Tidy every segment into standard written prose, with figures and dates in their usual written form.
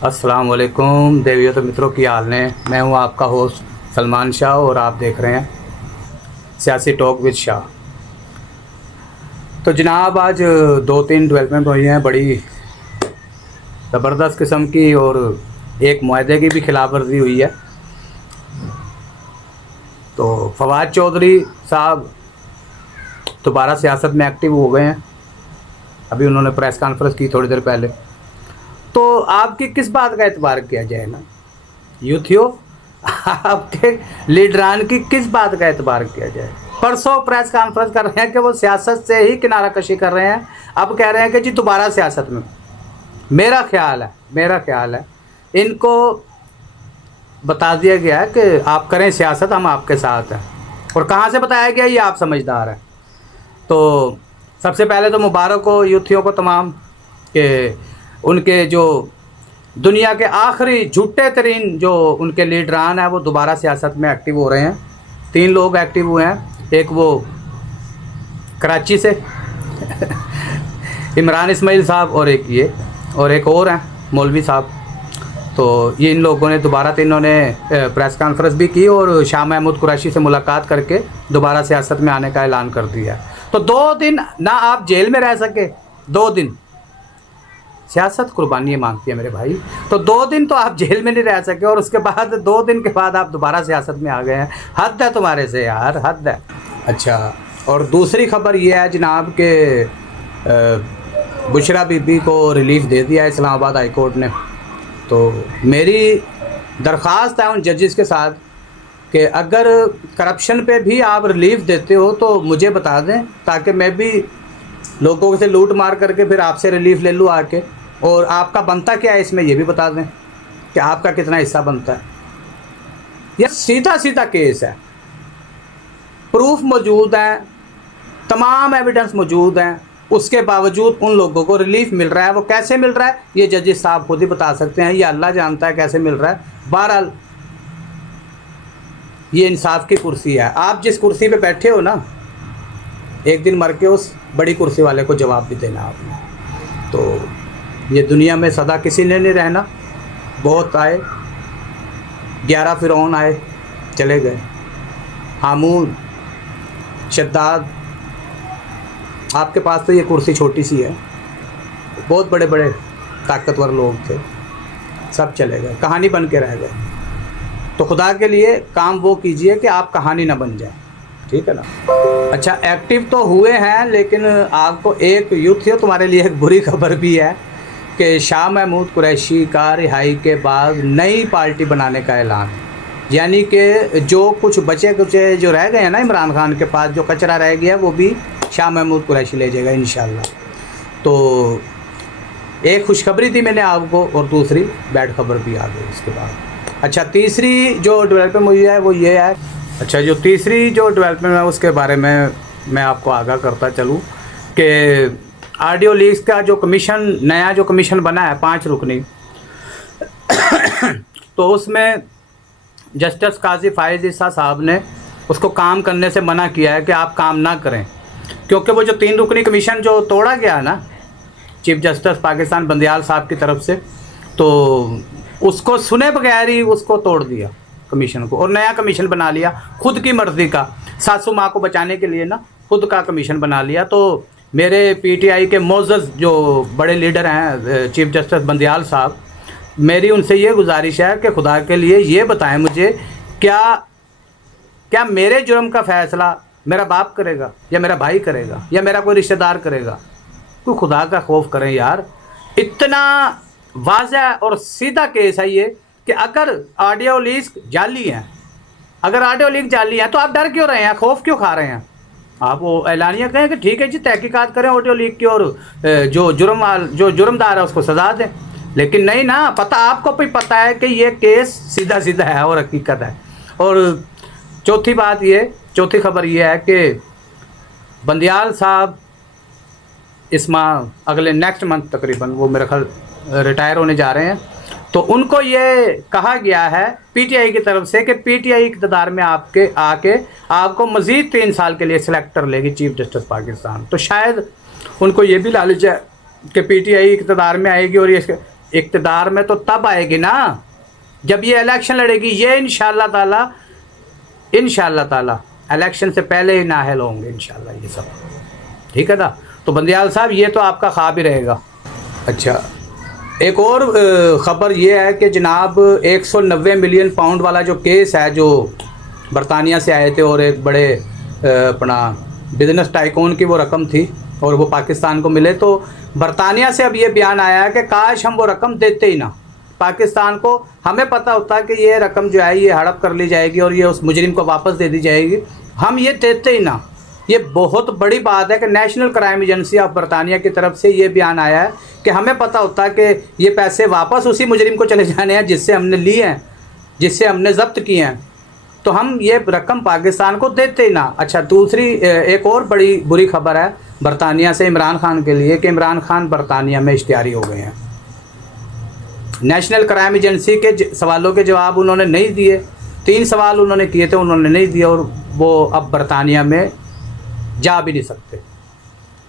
अस्सलाम वालेकुम देवियों तो मित्रों की हाल ने। मैं हूं आपका होस्ट सलमान शाह और आप देख रहे हैं सियासी टॉक विद शाह। तो जनाब आज 2-3 डेवलपमेंट हुई हैं बड़ी ज़बरदस्त किस्म की, और एक मुआहदे की भी खिलाफ वर्जी हुई है। तो फवाद चौधरी साहब दोबारा सियासत में एक्टिव हो गए हैं। अभी उन्होंने प्रेस कॉन्फ्रेंस की थोड़ी देर पहले। तो आपकी किस बात का एतबार किया जाए ना यूथियो, आपके लीडरान की किस बात का एतबार किया जाए? परसों प्रेस कॉन्फ्रेंस कर रहे हैं कि वो सियासत से ही किनारा कशी कर रहे हैं, अब कह रहे हैं कि जी दोबारा सियासत में। मेरा ख्याल है इनको बता दिया गया है कि आप करें सियासत, हम आपके साथ हैं। और कहाँ से बताया गया ये आप समझदार हैं। तो सबसे पहले तो मुबारक हो यूथियों को तमाम कि उनके जो दुनिया के आखिरी झूठे तरीन जो उनके लीडरान हैं वो दोबारा सियासत में एक्टिव हो रहे हैं। 3 लोग एक्टिव हुए हैं, एक वो कराची से इमरान इस्माइल साहब, और एक ये, और एक और हैं मौलवी साहब। तो ये इन लोगों ने दोबारा तीनों ने प्रेस कॉन्फ्रेंस भी की और शाह महमूद कुरैशी से मुलाकात करके दोबारा सियासत में आने का ऐलान कर दिया। तो 2 दिन ना आप जेल में रह सके, 2 दिन सियासत कुर्बानी मांगती है मेरे भाई। तो 2 दिन तो आप जेल में नहीं रह सके और उसके बाद 2 दिन के बाद आप दोबारा सियासत में आ गए हैं। हद है तुम्हारे से यार, हद है। अच्छा, और दूसरी खबर ये है जनाब के बुशरा बीबी को रिलीफ दे दिया है इस्लामाबाद हाई कोर्ट ने। तो मेरी दरख्वास्त है उन जजेस के साथ कि अगर करप्शन पे भी आप रिलीफ देते हो तो मुझे बता दें, ताकि मैं भी लोगों से लूट मार करके फिर आपसे रिलीफ ले लूँ आके। और आपका बनता क्या है इसमें ये भी बता दें कि आपका कितना हिस्सा बनता है। यह सीधा केस है, प्रूफ मौजूद है, तमाम एविडेंस मौजूद हैं, उसके बावजूद उन लोगों को रिलीफ मिल रहा है। वो कैसे मिल रहा है ये जजेस साहब खुद ही बता सकते हैं, ये अल्लाह जानता है कैसे मिल रहा है। बहरहाल ये इंसाफ की कुर्सी है। आप जिस कुर्सी पे बैठे हो ना, एक दिन मर के उस बड़ी कुर्सी वाले को जवाब भी देना आपने। तो ये दुनिया में सदा किसी ने नहीं रहना। बहुत आए, 11 फिरौन आए चले गए, हामून, शद्दाद। आपके पास तो ये कुर्सी छोटी सी है, बहुत बड़े बड़े ताकतवर लोग थे, सब चले गए, कहानी बन के रह गए। तो खुदा के लिए काम वो कीजिए कि आप कहानी ना बन जाए, ठीक है ना। अच्छा, एक्टिव तो हुए हैं, लेकिन आपको एक यूथियो तुम्हारे लिए एक बुरी खबर भी है कि शाह महमूद कुरैशी का रिहाई के बाद नई पार्टी बनाने का ऐलान। यानी कि जो कुछ बचे कुचे जो रह गए हैं ना इमरान खान के पास, जो कचरा रह गया वो भी शाह महमूद कुरैशी ले जाएगा इंशाल्लाह। तो एक खुशखबरी थी मैंने आपको, और दूसरी बैड खबर भी आ गई उसके बाद। अच्छा, तीसरी जो डेवलपमेंट हुई है वो ये है। अच्छा, जो तीसरी जो डेवलपमेंट है उसके बारे में मैं आपको आगाह करता चलूँ कि ऑडियो लीक्स का जो कमीशन, नया जो कमीशन बना है 5 रुकनी, तो उसमें जस्टिस काजी फायज ईसा साहब ने उसको काम करने से मना किया है कि आप काम ना करें, क्योंकि वो जो 3 रुकनी कमीशन जो तोड़ा गया ना चीफ जस्टिस पाकिस्तान बंदियाल साहब की तरफ से, तो उसको सुने बगैर ही उसको तोड़ दिया कमीशन को, और नया कमीशन बना लिया खुद की मर्ज़ी का। सासू माँ को बचाने के लिए ना खुद का कमीशन बना लिया। तो मेरे पीटीआई के मोअज़्ज़ज़ जो बड़े लीडर हैं चीफ जस्टिस बंदियाल साहब, मेरी उनसे ये गुजारिश है कि खुदा के लिए ये बताएं मुझे, क्या मेरे जुर्म का फ़ैसला मेरा बाप करेगा या मेरा भाई करेगा या मेरा कोई रिश्तेदार करेगा? कोई खुदा का खौफ करें यार। इतना वाज़ह और सीधा केस है ये कि अगर ऑडियो लीक जाली हैं, तो आप डर क्यों रहे हैं, खौफ क्यों खा रहे हैं? आप वो ऐलानिया कहें कि ठीक है जी तहकीकात करें ऑडियो लीक की, और जो जुर्मदार है उसको सज़ा दें। लेकिन नहीं ना, पता आपको भी पता है कि ये केस सीधा है और हकीकत है। और चौथी खबर ये है कि बंदियाल साहब इस माह अगले नेक्स्ट मंथ तकरीबन वो मेरे ख्याल रिटायर होने जा रहे हैं। तो उनको ये कहा गया है पीटीआई की तरफ से कि पीटीआई इक़्तिदार में आके आपको मज़ीद 3 साल के लिए सिलेक्ट कर लेगी चीफ जस्टिस पाकिस्तान। तो शायद उनको ये भी लालच है कि पीटीआई इक़्तिदार में आएगी और ये इक़्तिदार में तो तब आएगी ना जब ये इलेक्शन लड़ेगी। ये इंशाअल्लाह ताला इलेक्शन से पहले ही नाअहल होंगे इंशाअल्लाह ये सब, ठीक है ना। तो बंदियाल साहब ये तो आपका ख्वाब ही रहेगा। अच्छा, एक और ख़बर ये है कि जनाब 190 मिलियन पाउंड वाला जो केस है, जो बरतानिया से आए थे और एक बड़े अपना बिजनेस टाइकून की वो रकम थी और वो पाकिस्तान को मिले, तो बरतानिया से अब ये बयान आया है कि काश हम वो रकम देते ही ना पाकिस्तान को। हमें पता होता कि ये रकम जो है ये हड़प कर ली जाएगी और ये उस मुजरिम को वापस दे दी जाएगी, हम ये देते ही ना। ये बहुत बड़ी बात है कि नेशनल क्राइम एजेंसी ऑफ बरतानिया की तरफ से ये बयान आया है कि हमें पता होता है कि ये पैसे वापस उसी मुजरिम को चले जाने हैं जिससे हमने लिए हैं, जिससे हमने ज़ब्त किए हैं, तो हम ये रकम पाकिस्तान को देते ही ना। अच्छा, दूसरी एक और बड़ी बुरी खबर है बरतानिया से इमरान खान के लिए कि इमरान खान बरतानिया में इश्तिहारी हो गए हैं। नेशनल क्राइम एजेंसी के सवालों के जवाब उन्होंने नहीं दिए, 3 सवाल उन्होंने किए थे, उन्होंने नहीं दिए और वो अब बरतानिया में जा भी नहीं सकते।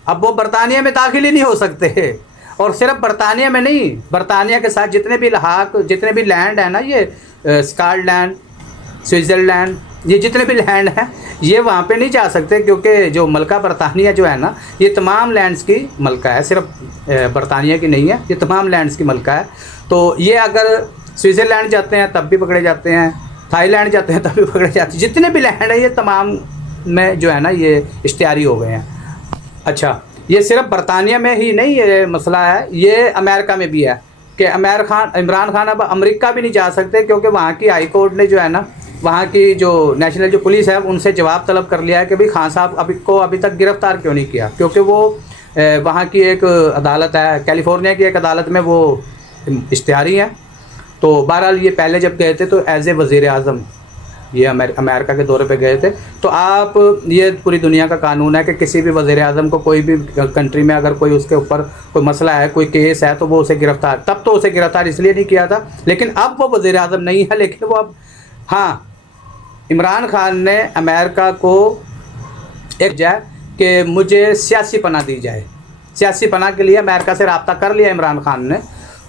अब वो बरतानिया में दाखिल ही नहीं हो सकते। और सिर्फ बरतानिया में नहीं, बरतानिया के साथ जितने भी लहाक, जितने भी लैंड है ना, ये स्कॉटलैंड, स्विट्ज़रलैंड, ये जितने भी लैंड हैं ये वहाँ पे नहीं जा सकते, क्योंकि जो मलका बरतानिया जो है ना, ये तमाम लैंड्स की मलका है, सिर्फ बरतानिया की नहीं है, ये तमाम लैंड्स की मलका है। तो ये अगर स्विट्ज़रलैंड जाते हैं तब भी पकड़े जाते हैं, थाईलैंड जाते हैं तब भी पकड़े जाते हैं, जितने भी लैंड हैं ये तमाम में जो है ना ये इश्तिहारी हो गए हैं। अच्छा, ये सिर्फ बरतानिया में ही नहीं ये मसला है, ये अमेरिका में भी है कि इमरान खान अब अमेरिका भी नहीं जा सकते, क्योंकि वहाँ की हाई कोर्ट ने जो है ना, वहाँ की जो नेशनल जो पुलिस है उनसे जवाब तलब कर लिया है कि भाई खान साहब अभी तक गिरफ़्तार क्यों नहीं किया, क्योंकि वो वहाँ की एक अदालत है, कैलिफोर्निया की एक अदालत में वो इश्तिहारी हैं। तो बहरहाल ये पहले जब गए थे तो एज़ ए वज़ीर आज़म ये अमेरिका के दौरे पे गए थे। तो आप, ये पूरी दुनिया का कानून है कि किसी भी वज़ीर आज़म को कोई भी कंट्री में अगर कोई उसके ऊपर कोई मसला है, कोई केस है, तो वो उसे गिरफ़्तार, तब तो उसे गिरफ़्तार इसलिए नहीं किया था, लेकिन अब वो वज़ीर आज़म नहीं है, लेकिन वो अब, हाँ, इमरान खान ने अमेरिका को एक जाए कि मुझे सियासी पनाह दी जाए, सियासी पनाह के लिए अमेरिका से रब्ता कर लिया इमरान खान ने।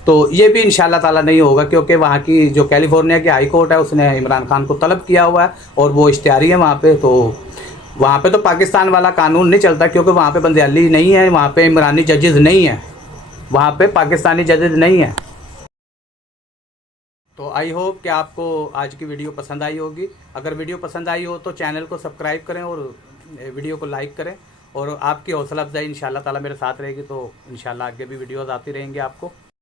तो ये भी इंशाअल्लाह ताला नहीं होगा, क्योंकि वहाँ की जो कैलिफोर्निया की हाई कोर्ट है उसने इमरान खान को तलब किया हुआ है और वो इश्तिहारी है वहाँ पे। तो वहाँ पे तो पाकिस्तान वाला कानून नहीं चलता, क्योंकि वहाँ पे बंदियाली नहीं है, वहाँ पे इमरानी जजेस नहीं हैं, वहाँ पे पाकिस्तानी जजेस नहीं हैं। तो आई होप कि आपको आज की वीडियो पसंद आई होगी। अगर वीडियो पसंद आई हो तो चैनल को सब्सक्राइब करें और वीडियो को लाइक करें, और आपकी हौसला अफजाई इंशाअल्लाह ताला मेरे साथ रहेगी तो इंशाअल्लाह आगे भी वीडियोज़ आती रहेंगी आपको।